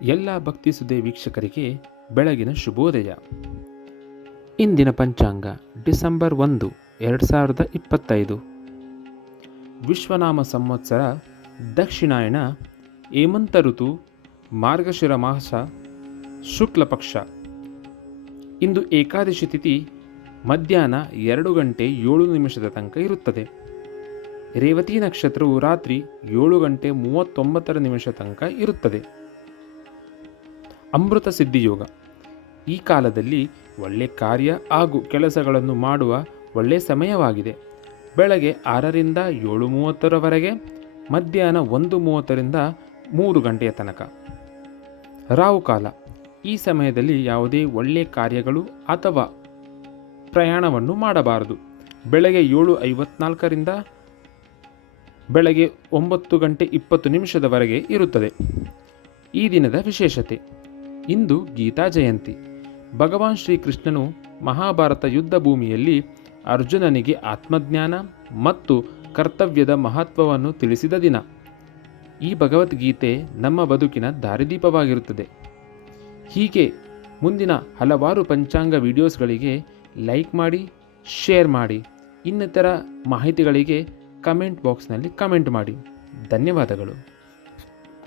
ಎಲ್ಲ ಭಕ್ತಿ ಸುದ್ದಿ ವೀಕ್ಷಕರಿಗೆ ಬೆಳಗಿನ ಶುಭೋದಯ. ಇಂದಿನ ಪಂಚಾಂಗ ಡಿಸೆಂಬರ್ 1, 2025. ವಿಶ್ವನಾಮ ಸಂವತ್ಸರ ದಕ್ಷಿಣಾಯಣ, ಹೇಮಂತ ಋತು, ಮಾರ್ಗಶಿರ ಮಾಸ, ಶುಕ್ಲ ಪಕ್ಷ. ಇಂದು ಏಕಾದಶಿ ತಿಥಿ ಮಧ್ಯಾಹ್ನ 2:07 ತನಕ ಇರುತ್ತದೆ. ರೇವತಿ ನಕ್ಷತ್ರವು ರಾತ್ರಿ 7:39 ತನಕ ಇರುತ್ತದೆ. ಅಮೃತ ಸಿದ್ಧಿಯೋಗ. ಈ ಕಾಲದಲ್ಲಿ ಒಳ್ಳೆ ಕಾರ್ಯ ಹಾಗೂ ಕೆಲಸಗಳನ್ನು ಮಾಡುವ ಒಳ್ಳೆಯ ಸಮಯವಾಗಿದೆ. ಬೆಳಗ್ಗೆ 6ರಿಂದ 7:30 ಮಧ್ಯಾಹ್ನ 1:30ರಿಂದ 3 ತನಕ. ರಾಹುಕಾಲ. ಈ ಸಮಯದಲ್ಲಿ ಯಾವುದೇ ಒಳ್ಳೆಯ ಕಾರ್ಯಗಳು ಅಥವಾ ಪ್ರಯಾಣವನ್ನು ಮಾಡಬಾರದು. ಬೆಳಗ್ಗೆ 7:54ರಿಂದ ಬೆಳಗ್ಗೆ 9:20 ಇರುತ್ತದೆ. ಈ ದಿನದ ವಿಶೇಷತೆ: ಇಂದು ಗೀತಾ ಜಯಂತಿ. ಭಗವಾನ್ ಶ್ರೀಕೃಷ್ಣನು ಮಹಾಭಾರತ ಯುದ್ಧ ಭೂಮಿಯಲ್ಲಿ ಅರ್ಜುನನಿಗೆ ಆತ್ಮಜ್ಞಾನ ಮತ್ತು ಕರ್ತವ್ಯದ ಮಹತ್ವವನ್ನು ತಿಳಿಸಿದ ದಿನ. ಈ ಭಗವದ್ಗೀತೆ ನಮ್ಮ ಬದುಕಿನ ದಾರಿದೀಪವಾಗಿರುತ್ತದೆ. ಹೀಗೆ ಮುಂದಿನ ಹಲವಾರು ಪಂಚಾಂಗ ವಿಡಿಯೋಸ್ಗಳಿಗೆ ಲೈಕ್ ಮಾಡಿ, ಶೇರ್ ಮಾಡಿ. ಇನ್ನಿತರ ಮಾಹಿತಿಗಳಿಗೆ ಕಮೆಂಟ್ ಬಾಕ್ಸ್ನಲ್ಲಿ ಕಮೆಂಟ್ ಮಾಡಿ. ಧನ್ಯವಾದಗಳು.